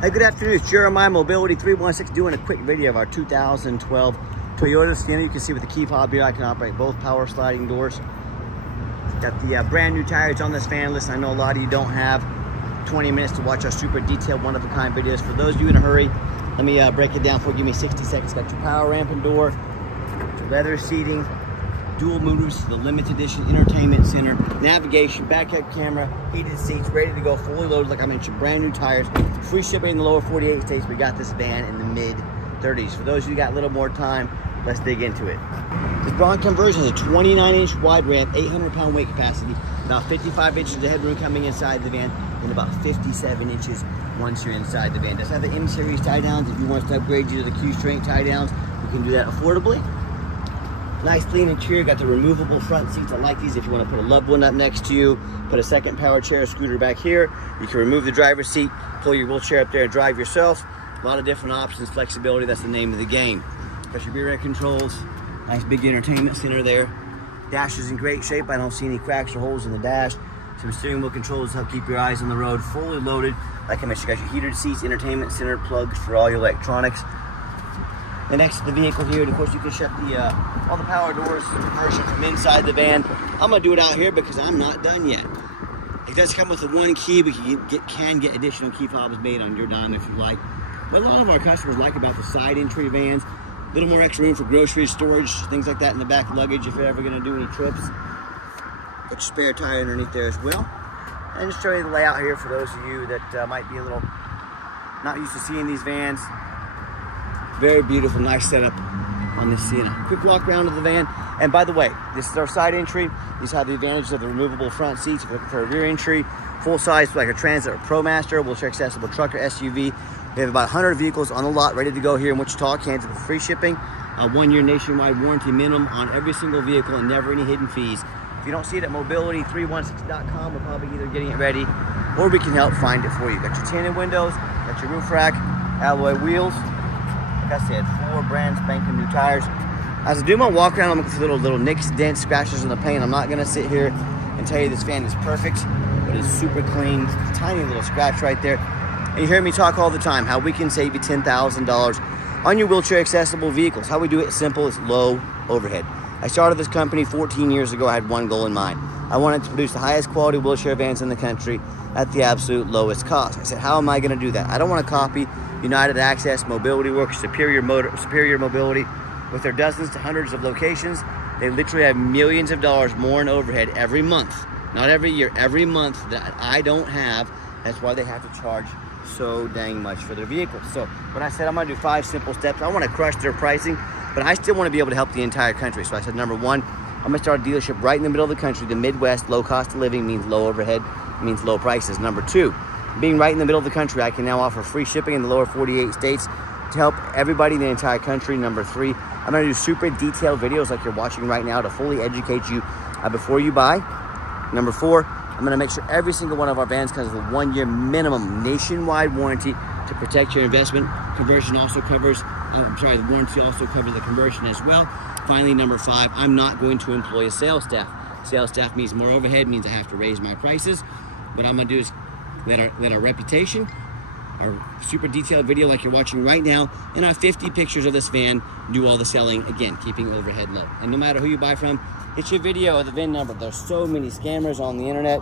Hey, good afternoon. It's Jeremiah Mobility 316 doing a quick video of our 2012 Toyota Sienna. You can see with the key fob here, I can operate both power sliding doors. Got the brand new tires on this van. Listen, I know a lot of you don't have 20 minutes to watch our super detailed, one-of-a-kind videos. For those of you in a hurry, let me break it down for you. Give me 60 seconds. Got your power ramp and door, leather seating, dual moves, the limited edition entertainment center, navigation, backup camera, heated seats, ready to go, fully loaded. Like I mentioned, brand new tires, free shipping in the lower 48 states. We got this van in the mid 30s. For those of you who got a little more time, let's dig into it. This Bronc conversion is a 29-inch wide ramp, 800-pound weight capacity, about 55 inches of headroom coming inside the van, and about 57 inches once you're inside the van. Does have the M-Series tie downs. If you want us to upgrade you to the Q-Strength tie downs, we can do that affordably. Nice clean interior, got the removable front seats. I like these if you want to put a loved one up next to you, put a second power chair, scooter back here. You can remove the driver's seat, pull your wheelchair up there and drive yourself. A lot of different options, flexibility, that's the name of the game. Got your rear end controls, nice big entertainment center there. Dash is in great shape. I don't see any cracks or holes in the dash. Some steering wheel controls to help keep your eyes on the road, fully loaded. Like I mentioned, you got your heated seats, entertainment center, plugs for all your electronics. And next to the vehicle here, and of course you can shut all the power doors, conversion from inside the van. I'm gonna do it out here because I'm not done yet. It does come with the one key, but you can get additional key fobs made on your dime if you like. What a lot of our customers like about the side entry vans, a little more extra room for groceries, storage, things like that in the back luggage if you're ever gonna do any trips. Put your spare tire underneath there as well. And just show you the layout here for those of you that might be a little not used to seeing these vans. Very beautiful, nice setup on this Sienna. Quick walk around of the van. And by the way, this is our side entry. These have the advantages of the removable front seats. If you're looking for a rear entry, full size, like a Transit or ProMaster, wheelchair accessible truck or SUV. We have about 100 vehicles on the lot ready to go here in Wichita, Kansas with free shipping. A 1-year nationwide warranty minimum on every single vehicle and never any hidden fees. If you don't see it at mobility316.com, we're probably either getting it ready or we can help find it for you. Got your tinted windows, got your roof rack, alloy wheels. Like I said, 4 brand spanking new tires. As I do my walk around, I'm looking for little nicks, dents, scratches in the paint. I'm not gonna sit here and tell you this van is perfect, but it's super clean, tiny little scratch right there. And you hear me talk all the time, how we can save you $10,000 on your wheelchair accessible vehicles. How we do it simple, it's low overhead. I started this company 14 years ago. I had one goal in mind. I wanted to produce the highest quality wheelchair vans in the country at the absolute lowest cost. I said, how am I gonna do that? I don't wanna copy United Access, Mobility Works, Superior Mobility. With their dozens to hundreds of locations, they literally have millions of dollars more in overhead every month. Not every year, every month that I don't have. That's why they have to charge so dang much for their vehicles. So when I said I'm gonna do 5 simple steps, I wanna crush their pricing, but I still wanna be able to help the entire country. So I said, number 1, I'm gonna start a dealership right in the middle of the country. The Midwest, low cost of living means low overhead, means low prices. Number 2, being right in the middle of the country, I can now offer free shipping in the lower 48 states to help everybody in the entire country. Number 3, I'm gonna do super detailed videos like you're watching right now to fully educate you before you buy. Number 4, I'm gonna make sure every single one of our vans comes with a 1-year minimum nationwide warranty to protect your investment. Conversion also covers, the warranty also covers the conversion as well. Finally, number 5, I'm not going to employ a sales staff. Sales staff means more overhead, means I have to raise my prices. What I'm gonna do is let our reputation, our super detailed video like you're watching right now, and our 50 pictures of this van do all the selling, again, keeping overhead low. And no matter who you buy from, hit your video of the VIN number. There's so many scammers on the internet.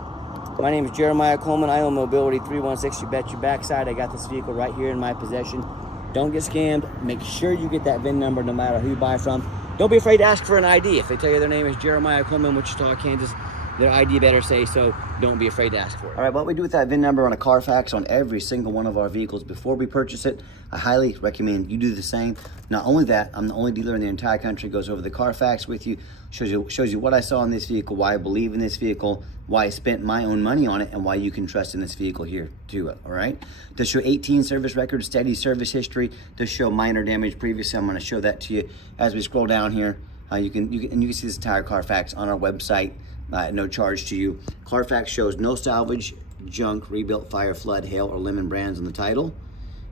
My name is Jeremiah Coleman. I own Mobility 316. You bet your backside I got this vehicle right here in my possession. Don't get scammed. Make sure you get that VIN number no matter who you buy from. Don't be afraid to ask for an ID. If they tell you their name is Jeremiah Coleman, Wichita, Kansas, their ID better say so. Don't be afraid to ask for it. All right, what we do with that VIN number on a Carfax on every single one of our vehicles before we purchase it, I highly recommend you do the same. Not only that, I'm the only dealer in the entire country who goes over the Carfax with you, shows you what I saw in this vehicle, why I believe in this vehicle, why I spent my own money on it, and why you can trust in this vehicle here too, all right? To show 18 service records, steady service history, to show minor damage previously. I'm gonna show that to you as we scroll down here. You can see this entire Carfax on our website. No charge to you. Carfax shows no salvage, junk, rebuilt, fire, flood, hail, or lemon brands on the title,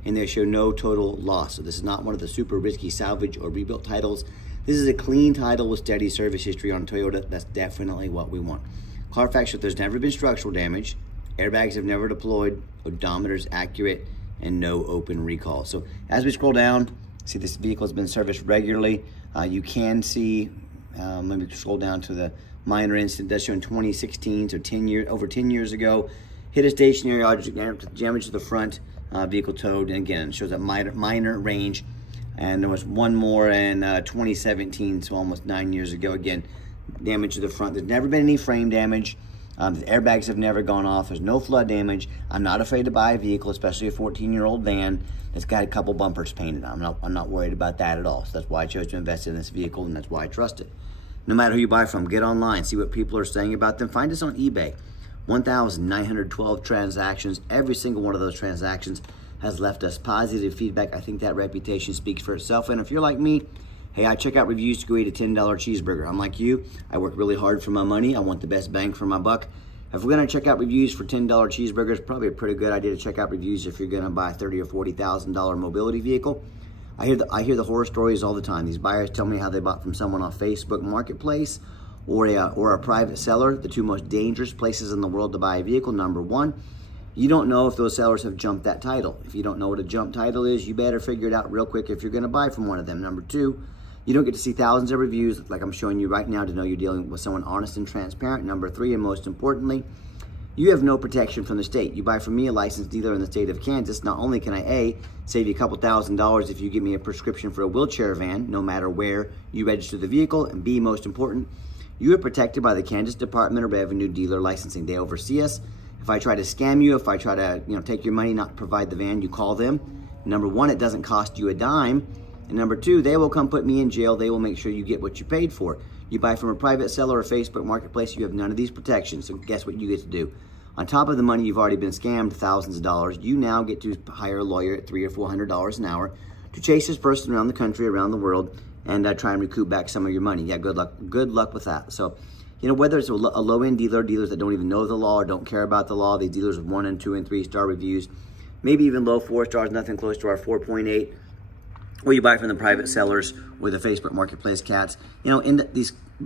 and they show no total loss. So this is not one of the super risky salvage or rebuilt titles. This is a clean title with steady service history on Toyota. That's definitely what we want. Carfax shows there's never been structural damage, airbags have never deployed, odometer's accurate, and no open recalls. So as we scroll down, see this vehicle has been serviced regularly. You can see, let me scroll down to the minor incident that's shown 2016, so over 10 years ago. Hit a stationary object, damage to the front, vehicle towed, and again, it shows a minor range. And there was one more in 2017, so almost 9 years ago. Again, damage to the front. There's never been any frame damage. The airbags have never gone off. There's no flood damage. I'm not afraid to buy a vehicle, especially a 14-year-old van that's got a couple bumpers painted on. I'm not worried about that at all. So that's why I chose to invest in this vehicle, and that's why I trust it. No matter who you buy from, get online, see what people are saying about them. Find us on eBay. 1,912 transactions. Every single one of those transactions has left us positive feedback. I think that reputation speaks for itself. And if you're like me, hey, I check out reviews to go eat a $10 cheeseburger. I'm like you. I work really hard for my money. I want the best bang for my buck. If we're gonna check out reviews for $10 cheeseburgers, probably a pretty good idea to check out reviews if you're gonna buy a $30,000 or $40,000 mobility vehicle. I hear the horror stories all the time. These buyers tell me how they bought from someone on Facebook Marketplace or a private seller, the two most dangerous places in the world to buy a vehicle. Number one, you don't know if those sellers have jumped that title. If you don't know what a jump title is, you better figure it out real quick if you're gonna buy from one of them. Number two, you don't get to see thousands of reviews like I'm showing you right now to know you're dealing with someone honest and transparent. Number three, and most importantly, you have no protection from the state. You buy from me, a licensed dealer in the state of Kansas. Not only can I A, save you a couple $1,000s if you give me a prescription for a wheelchair van, no matter where you register the vehicle, and B, most important, you are protected by the Kansas Department of Revenue Dealer Licensing. They oversee us. If I try to scam you, if I try to take your money, not provide the van, you call them. Number one, it doesn't cost you a dime. And number two, they will come put me in jail. They will make sure you get what you paid for. You buy from a private seller or Facebook Marketplace, you have none of these protections. So guess what you get to do? On top of the money you've already been scammed thousands of dollars, you now get to hire a lawyer at $300 or $400 an hour to chase this person around the country, around the world, and try and recoup back some of your money. Yeah, good luck with that. So, whether it's a low-end dealer, dealers that don't even know the law or don't care about the law, these dealers with 1 and 2 and 3 star reviews, maybe even low 4 stars, nothing close to our 4.8, or you buy from the private sellers or the Facebook Marketplace cats.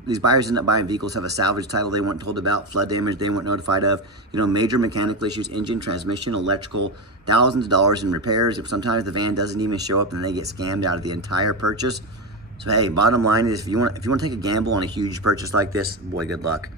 These buyers end up buying vehicles, have a salvage title they weren't told about, flood damage they weren't notified of, major mechanical issues, engine, transmission, electrical, thousands of dollars in repairs. If sometimes the van doesn't even show up and they get scammed out of the entire purchase. So hey, bottom line is if you want to take a gamble on a huge purchase like this, boy, good luck.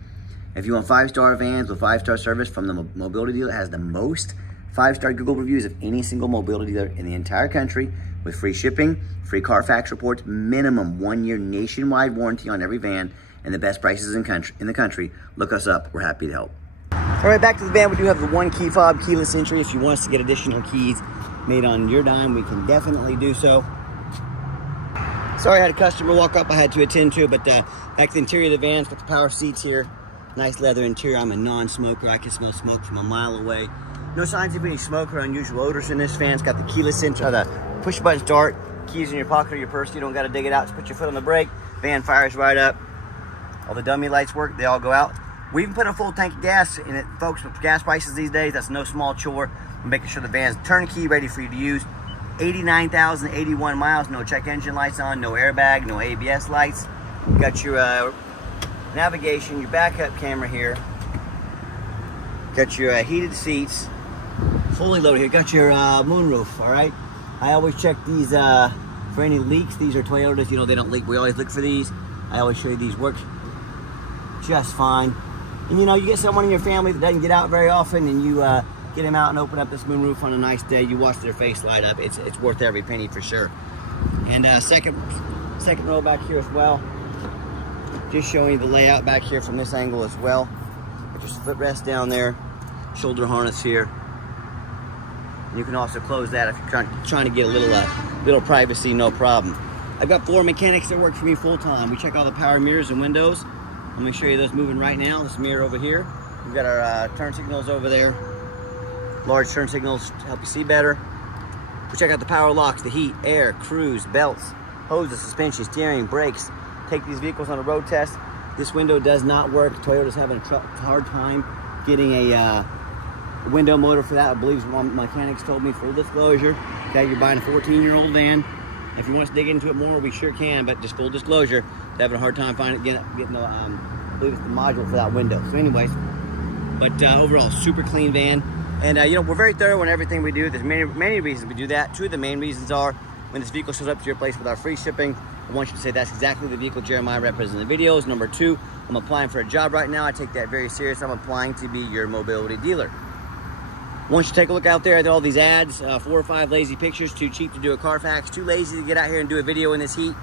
If you want 5-star vans with 5-star service from the mobility dealer that has the most 5-star Google reviews of any single mobility dealer in the entire country, with free shipping, free Carfax reports, minimum 1-year nationwide warranty on every van, and the best prices in the country, look us up. We're happy to help. All right, back to the van. We do have the 1 key fob, keyless entry. If you want us to get additional keys made on your dime, we can definitely do so. Sorry, I had a customer walk up I had to attend to, but back to the interior of the van, got the power seats here. Nice leather interior. I'm a non-smoker. I can smell smoke from a mile away. No signs of any smoke or unusual odors in this van. It's got the keyless entry, the push button start, keys in your pocket or your purse. You don't got to dig it out. Just put your foot on the brake. Van fires right up. All the dummy lights work. They all go out. We even put a full tank of gas in it. Folks, with gas prices these days, that's no small chore. I'm making sure the van's turnkey, ready for you to use. 89,081 miles. No check engine lights on. No airbag. No ABS lights. You got your navigation, your backup camera here. Got your heated seats. Fully loaded here. Got your moonroof, all right? I always check these for any leaks. These are Toyotas, they don't leak. We always look for these. I always show you these work just fine. And you get someone in your family that doesn't get out very often, and you get them out and open up this moonroof on a nice day. You watch their face light up. It's worth every penny for sure. And second row back here as well. Just showing you the layout back here from this angle as well. Got your footrest down there, shoulder harness here. You can also close that if you're trying to get a little privacy, no problem. I've got 4 mechanics that work for me full time. We check all the power mirrors and windows. I'm gonna show you those moving right now. This mirror over here. We've got our turn signals over there. Large turn signals to help you see better. We check out the power locks, the heat, air, cruise, belts, hoses, suspension, steering, brakes. Take these vehicles on a road test. This window does not work. Toyota's having a hard time getting a window motor for that. I believe one mechanics told me. Full disclosure, okay, you're buying a 14-year-old van. If you want us to dig into it more, we sure can, but just full disclosure, they're having a hard time getting the, I believe it's the module for that window. So anyways, but overall, super clean van. And you know, we're very thorough in everything we do. There's many reasons we do that. Two of the main reasons are when this vehicle shows up to your place with our free shipping, I want you to say that's exactly the vehicle Jeremiah represents in the videos. Number two, I'm applying for a job right now. I take that very serious. I'm applying to be your mobility dealer. Once you take a look out there at all these ads, 4 or 5 lazy pictures, too cheap to do a Carfax, too lazy to get out here and do a video in this heat,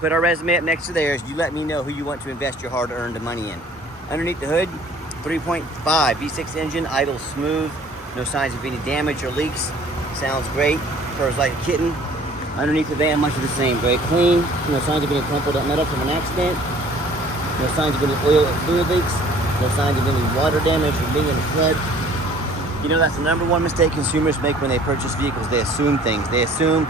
put our resume up next to theirs. You let me know who you want to invest your hard-earned money in. Underneath the hood, 3.5 V6 engine, idle smooth, no signs of any damage or leaks. Sounds great, purrs like a kitten. Underneath the van, much of the same, very clean. No signs of any crumpled up metal from an accident. No signs of any oil or fluid leaks. No signs of any water damage from being in a flood. You know, that's the #1 mistake consumers make when they purchase vehicles. They assume things. They assume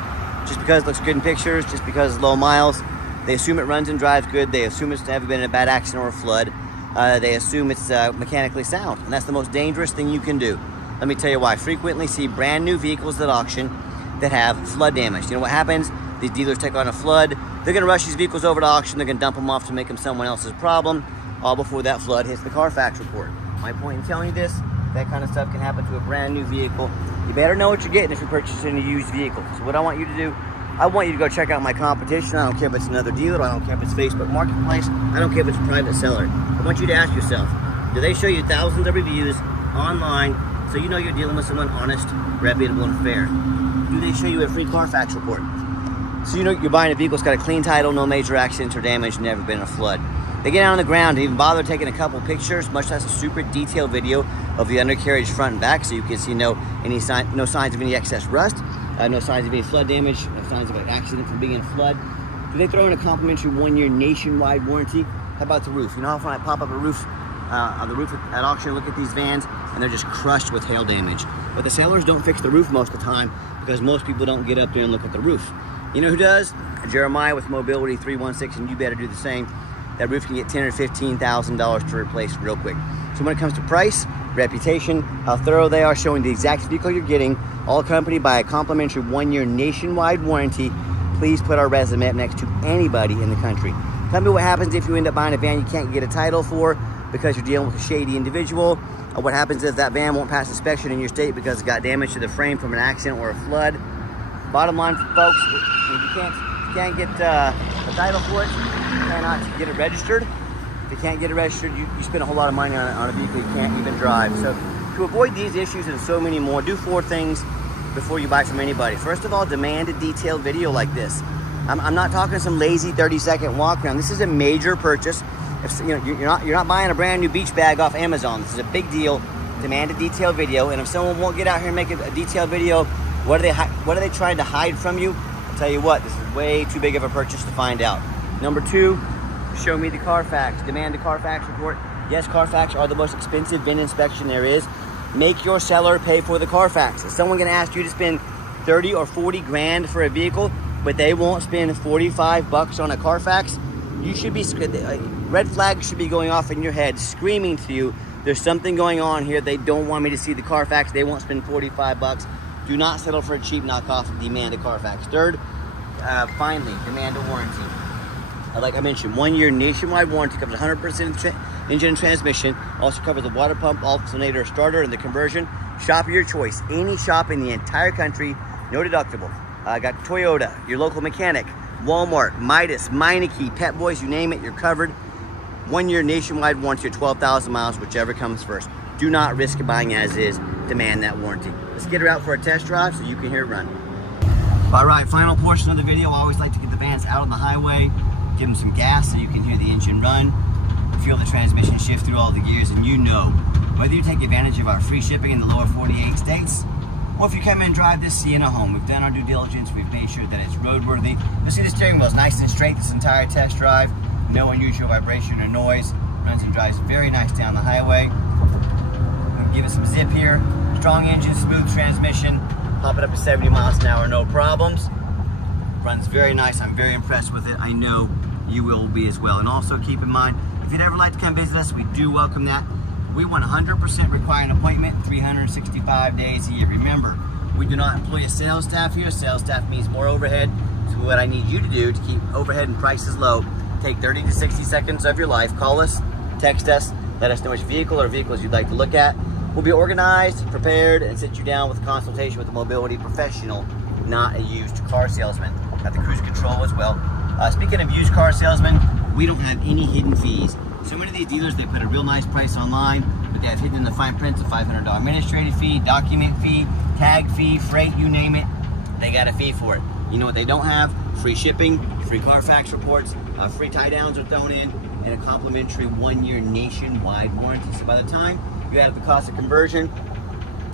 just because it looks good in pictures, just because it's low miles, they assume it runs and drives good. They assume it's never been in a bad accident or a flood. They assume it's mechanically sound, and that's the most dangerous thing you can do. Let me tell you why. I frequently see brand new vehicles at auction that have flood damage. You know what happens? These dealers take on a flood. They're gonna rush these vehicles over to auction. They're gonna dump them off to make them someone else's problem, all before that flood hits the Carfax report. My point in telling you this, that kind of stuff can happen to a brand new vehicle. You better know what you're getting if you're purchasing a used vehicle. So what I want you to do, I want you to go check out my competition. I don't care if it's another dealer. I don't care if it's Facebook Marketplace. I don't care if it's a private seller. I want you to ask yourself, do they show you thousands of reviews online so you know you're dealing with someone honest, reputable, and fair? Do they show you a free Carfax report so you know you're buying a vehicle that's got a clean title, no major accidents or damage, never been in a flood? They get out on the ground and even bother taking a couple pictures, much less a super detailed video of the undercarriage front and back, so you can see no signs of any excess rust, no signs of any flood damage, no signs of an accident from being in a flood. Do they throw in a complimentary 1-year nationwide warranty? How about the roof? You know how often I pop up a roof on the roof at auction, look at these vans, and they're just crushed with hail damage. But the sellers don't fix the roof most of the time because most people don't get up there and look at the roof. You know who does? Jeremiah with Mobility 316, and you better do the same. That roof can get $10,000 or $15,000 to replace real quick. So when it comes to price, reputation, how thorough they are, showing the exact vehicle you're getting, all accompanied by a complimentary 1-year nationwide warranty, please put our resume up next to anybody in the country. Tell me what happens if you end up buying a van you can't get a title for because you're dealing with a shady individual, or what happens if that van won't pass inspection in your state because it got damage to the frame from an accident or a flood. Bottom line, folks, if you can't get a title for it, you cannot get it registered. If you can't get it registered, you spend a whole lot of money on a vehicle you can't even drive. So to avoid these issues and so many more, do 4 things before you buy from anybody. First of all, demand a detailed video like this. I'm not talking some lazy 30-second walk around. This is a major purchase. If, you know, you're not buying a brand new beach bag off Amazon. This is a big deal. Demand a detailed video. And if someone won't get out here and make a detailed video, what are they trying to hide from you? I'll tell you what, this is way too big of a purchase to find out. Number 2, show me the Carfax. Demand a Carfax report. Yes, Carfax are the most expensive VIN inspection there is. Make your seller pay for the Carfax. Is someone gonna ask you to spend 30 or 40 grand for a vehicle, but they won't spend 45 bucks on a Carfax? You should be, red flags should be going off in your head, screaming to you, there's something going on here. They don't want me to see the Carfax. They won't spend 45 bucks. Do not settle for a cheap knockoff. Demand a Carfax. Third, finally, demand a warranty. Like I mentioned, 1-year nationwide warranty covers 100% engine and transmission. Also covers the water pump, alternator, starter, and the conversion. Shop of your choice. Any shop in the entire country, no deductible. Got Toyota, your local mechanic, Walmart, Midas, Meineke, Pet Boys, you name it, you're covered. 1-year nationwide warranty or 12,000 miles, whichever comes first. Do not risk buying as is. Demand that warranty. Let's get her out for a test drive so you can hear it run. All right, final portion of the video. I always like to get the vans out on the highway, give them some gas so you can hear the engine run, feel the transmission shift through all the gears, and you know, whether you take advantage of our free shipping in the lower 48 states, or if you come in and drive this Sienna home, we've done our due diligence, we've made sure that it's roadworthy. You'll see the steering wheel is nice and straight this entire test drive, no unusual vibration or noise, runs and drives very nice down the highway. We'll give it some zip here, strong engine, smooth transmission, pop it up to 70 miles an hour, no problems. Runs very nice, I'm very impressed with it, I know you will be as well. And also keep in mind, if you'd ever like to come visit us, we do welcome that. We 100% require an appointment 365 days a year. Remember, we do not employ a sales staff here. Sales staff means more overhead. So what I need you to do to keep overhead and prices low, take 30 to 60 seconds of your life, call us, text us, let us know which vehicle or vehicles you'd like to look at. We'll be organized, prepared, and sit you down with a consultation with a mobility professional, not a used car salesman. Got the cruise control as well. Speaking of used car salesmen, we don't have any hidden fees. So many of these dealers, they put a real nice price online, but they have hidden in the fine print a $500 administrative fee, document fee, tag fee, freight, you name it. They got a fee for it. You know what they don't have? Free shipping, free Carfax reports, free tie downs are thrown in, and a complimentary 1-year nationwide warranty. So by the time you add the cost of conversion,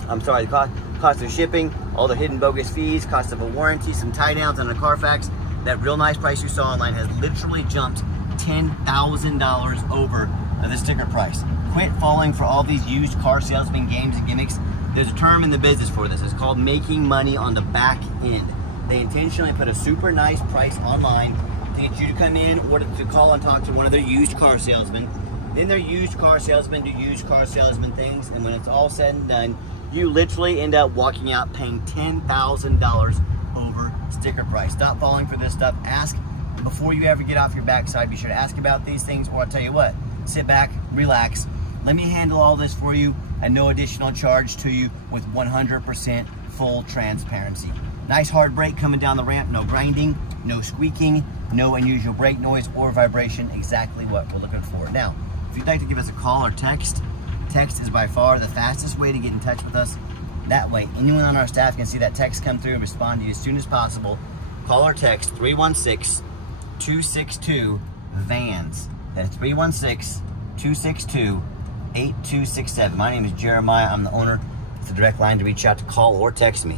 the cost of shipping, all the hidden bogus fees, cost of a warranty, some tie downs on a Carfax, that real nice price you saw online has literally jumped $10,000 over the sticker price. Quit falling for all these used car salesman games and gimmicks. There's a term in the business for this. It's called making money on the back end. They intentionally put a super nice price online to get you to come in or to call and talk to one of their used car salesmen. Then their used car salesmen do used car salesman things, and when it's all said and done, you literally end up walking out paying $10,000 over sticker price. Stop falling for this stuff. Ask before you ever get off your backside. Be sure to ask about these things, or I'll tell you what, sit back, relax. Let me handle all this for you at no additional charge to you with 100% full transparency. Nice hard brake coming down the ramp, no grinding, no squeaking, no unusual brake noise or vibration, exactly what we're looking for. Now, if you'd like to give us a call or text is by far the fastest way to get in touch with us. That way, anyone on our staff can see that text come through and respond to you as soon as possible. Call or text 316-262-VANS. That's 316-262-8267. My name is Jeremiah. I'm the owner. It's a direct line to reach out to call or text me.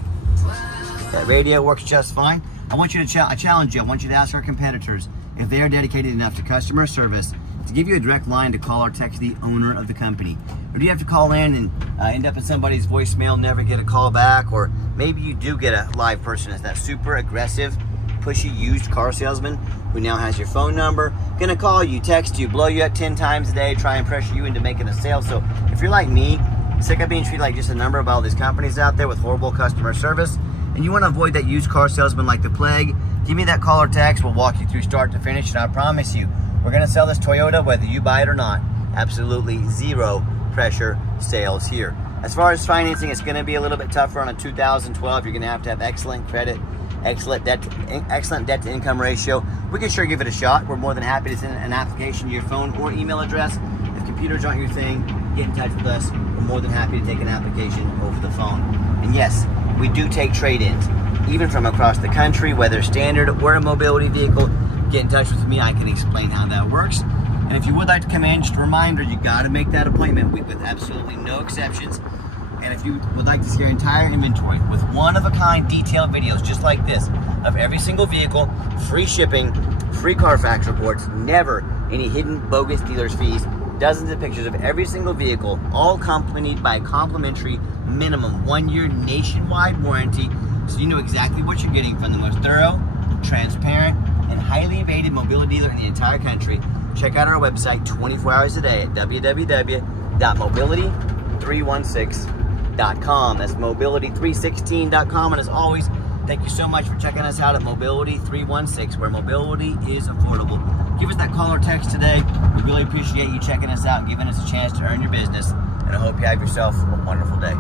That radio works just fine. I want you to I challenge you. I want you to ask our competitors if they are dedicated enough to customer service to give you a direct line to call or text the owner of the company. Or do you have to call in and end up in somebody's voicemail, never get a call back? Or maybe you do get a live person. It's that super aggressive, pushy used car salesman who now has your phone number, gonna call you, text you, blow you up 10 times a day, try and pressure you into making a sale. So if you're like me, sick of being treated like just a number by all these companies out there with horrible customer service, and you want to avoid that used car salesman like the plague, give me that call or text. We'll walk you through start to finish, and I promise you, we're going to sell this Toyota whether you buy it or not. Absolutely zero pressure sales here. As far as financing, it's going to be a little bit tougher on a 2012. You're going to have excellent credit, excellent debt to income ratio. We can sure give it a shot. We're more than happy to send an application to your phone or email address. If computers aren't your thing, get in touch with us. We're more than happy to take an application over the phone. And yes, we do take trade-ins, even from across the country, whether standard or a mobility vehicle. Get in touch with me. I can explain how that works. And if you would like to come in, just a reminder, you got to make that appointment with absolutely no exceptions. And if you would like to see our entire inventory with one-of-a-kind detailed videos just like this of every single vehicle, free shipping, free Carfax reports, never any hidden bogus dealer's fees, dozens of pictures of every single vehicle, all accompanied by a complimentary minimum 1-year nationwide warranty, so you know exactly what you're getting from the most thorough, transparent, and highly rated mobility dealer in the entire country. Check out our website 24 hours a day at www.mobility316.com. That's mobility316.com. And as always, thank you so much for checking us out at Mobility 316, where mobility is affordable. Give us that call or text today. We really appreciate you checking us out and giving us a chance to earn your business. And I hope you have yourself a wonderful day.